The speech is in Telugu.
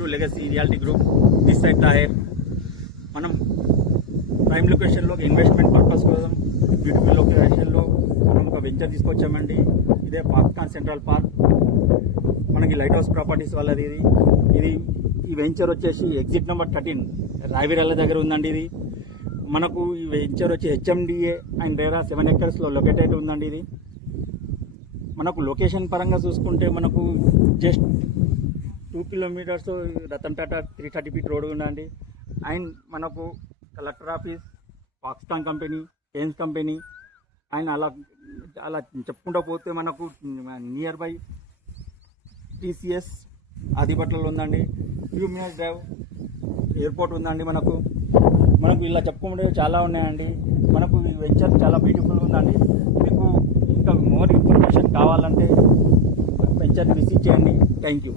To legacy reality group this side Taher. మనం ప్రైమ్ లొకేషన్లో ఇన్వెస్ట్మెంట్ పర్పస్ కోసం బ్యూటిఫుల్ లొకేషన్లో మనం ఒక వెంచర్ తీసుకొచ్చామండి. ఇదే పాక్కాన్ సెంట్రల్ పార్క్. మనకి లైట్ హౌస్ ప్రాపర్టీస్ వాళ్ళది ఇది. ఈ వెంచర్ వచ్చేసి ఎగ్జిట్ నెంబర్ 13 రాయవీరాల దగ్గర ఉందండి. ఇది మనకు ఈ వెంచర్ వచ్చి HMDA and RERA 7 acres located ఉందండి. ఇది మనకు లొకేషన్ పరంగా చూసుకుంటే మనకు just 2 kilometers Ratan Tata 330 feet road ఉందండి. అండ్ మనకు కలెక్టర్ ఆఫీస్, పాకిస్తాన్ కంపెనీ, పెయిన్స్ కంపెనీ అండ్ అలా చెప్పుకుంటూ పోతే మనకు నియర్ బై TCS ఆదిపట్లలో ఉందండి. ఫ్యూ మినిట్స్ డ్రైవ్ ఎయిర్పోర్ట్ ఉందండి. మనకు ఇలా చెప్పుకుంటే చాలా ఉన్నాయండి. మనకు ఈ వెంచర్ చాలా బ్యూటిఫుల్గా ఉందండి. మీకు ఇంకా మోర్ ఇన్ఫర్మేషన్ కావాలంటే వెంచర్ని విజిట్ చేయండి. Thank you.